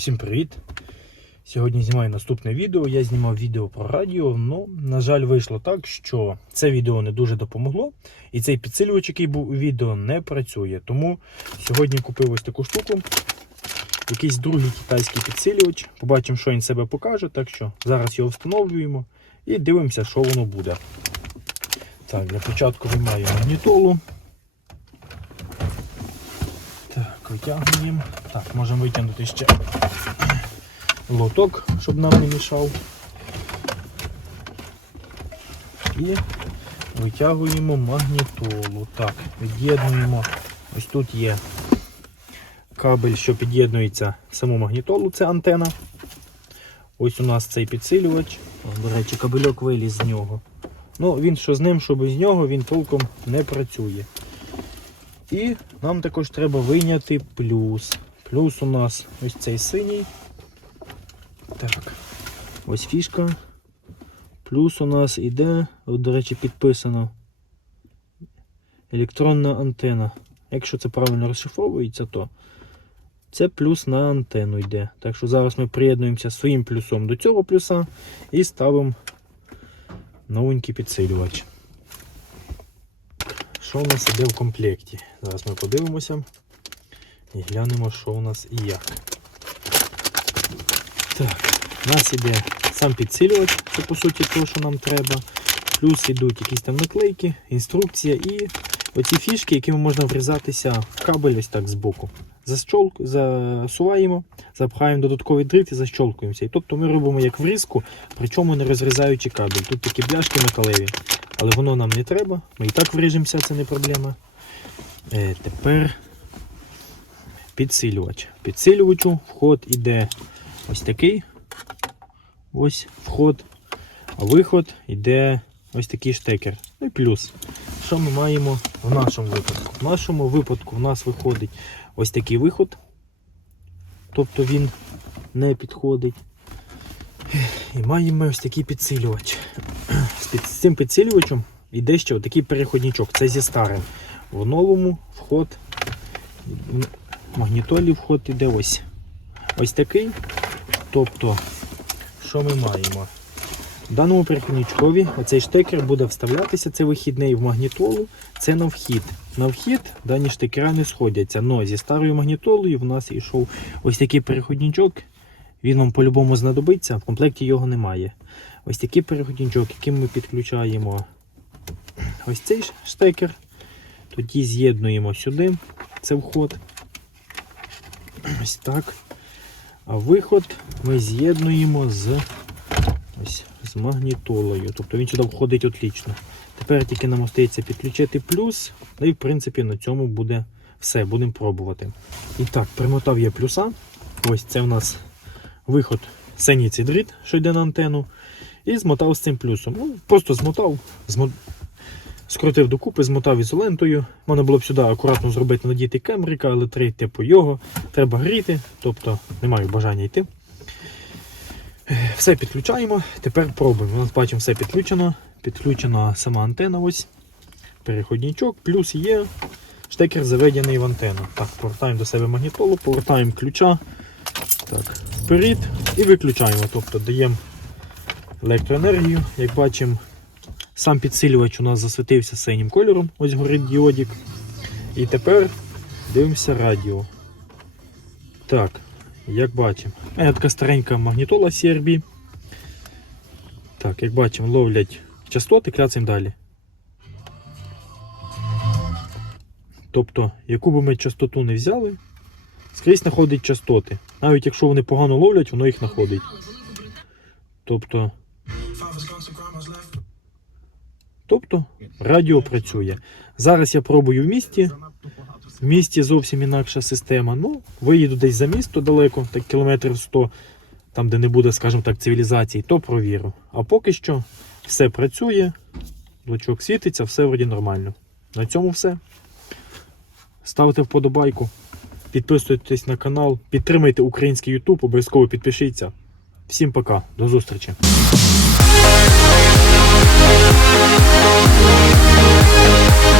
Всім привіт! Сьогодні знімаю наступне відео. Я знімав відео про радіо, але, на жаль, вийшло так, що це відео не дуже допомогло. І цей підсилювач, який був у відео, не працює. Тому сьогодні купив ось таку штуку. Якийсь другий китайський підсилювач. Побачимо, що він себе покаже. Так що зараз його встановлюємо і дивимося, що воно буде. Так, для початку виймаю магнітолу. Так, витягуємо. Так, можемо витягнути ще лоток, щоб нам не мішав. І витягуємо магнітолу. Так, від'єднуємо. Ось тут є кабель, що під'єднується саму магнітолу, це антена. Ось у нас цей підсилювач. До речі, кабельок виліз з нього. Ну, він що з ним, що без нього, він толком не працює. І нам також треба вийняти плюс. Плюс у нас ось цей синій. Так, ось фішка. Плюс у нас іде, от, до речі, підписано електронна антена. Якщо це правильно розшифровується, то це плюс на антенну йде. Так що зараз ми приєднуємося своїм плюсом до цього плюса і ставимо новенький підсилювач. Що у нас іде в комплекті? Зараз ми подивимося і глянемо, що у нас і як. Так, у нас іде сам підсилювач, це по суті те, що нам треба. Плюс йдуть якісь там наклейки, інструкція і оці фішки, якими можна врізатися в кабель ось так збоку. Засуваємо, запхаємо додатковий дріт і защолкуємося. І тобто ми робимо як врізку, причому не розрізаючи кабель. Тут такі бляшки металеві, але воно нам не треба. Ми і так вріжемося, це не проблема. Е, тепер підсилювач. Підсилювачу вход іде ось такий. Ось вход. А виход йде ось такий штекер. Ну і плюс. Що ми маємо в нашому випадку? В нашому випадку в нас виходить ось такий виход. Тобто він не підходить. І маємо ось такий підсилювач. З, цим підсилювачем йде ще такий переходничок. Це зі старим. В новому вход в магнітолі вход іде ось ось такий. Тобто, що ми маємо? В даному переходничкові оцей штекер буде вставлятися, це вихідний в магнітолу, це на вхід. На вхід дані штекера не сходяться. Но зі старою магнітолою в нас йшов ось такий переходничок. Він вам по-любому знадобиться, в комплекті його немає. Ось такий переходничок, яким ми підключаємо ось цей штекер. Тоді з'єднуємо сюди, це вход. Ось так. А виход ми з'єднуємо з ось, з магнітолою. Тобто він сюди входить отлично. Тепер тільки нам остається підключити плюс. Ну і в принципі на цьому буде все. Будемо пробувати. І так, примотав я плюса. Ось це в нас виход синій цей дріт, що йде на антенну. І змотав з цим плюсом. Ну, Просто змотав, змо... скрутив докупи, змотав ізолентою. Можна було б сюди акуратно зробити надіти кембрика, але три типу його. Треба гріти, тобто не маю бажання йти. Все підключаємо, тепер пробуємо. У бачимо, все підключено. Підключена сама антена, ось переходничок, плюс є штекер заведений в антенну. Так, повертаємо до себе магнітолу, повертаємо ключа так, вперед і виключаємо. Тобто даємо електроенергію. Як бачимо, сам підсилювач у нас засвітився синім кольором, ось горить діодик. І тепер дивимося радіо. Так, як бачимо, е, така старенька магнітола CRB. Так, як бачимо, ловлять частоти, кляцаємо далі. Тобто, яку би ми частоту не взяли, скрізь знаходить частоти. Навіть якщо вони погано ловлять, воно їх знаходить. Тобто, тобто радіо працює. Зараз я пробую в місті. В місті зовсім інакша система. Ну, виїду десь за місто далеко, так кілометрів 100, там, де не буде, скажімо так, цивілізації, то провірю. А поки що все працює, блочок світиться, все вроді нормально. На цьому все. Ставте вподобайку, підписуйтесь на канал, підтримайте український YouTube, обов'язково підпишіться. Всім пока, до зустрічі. Thank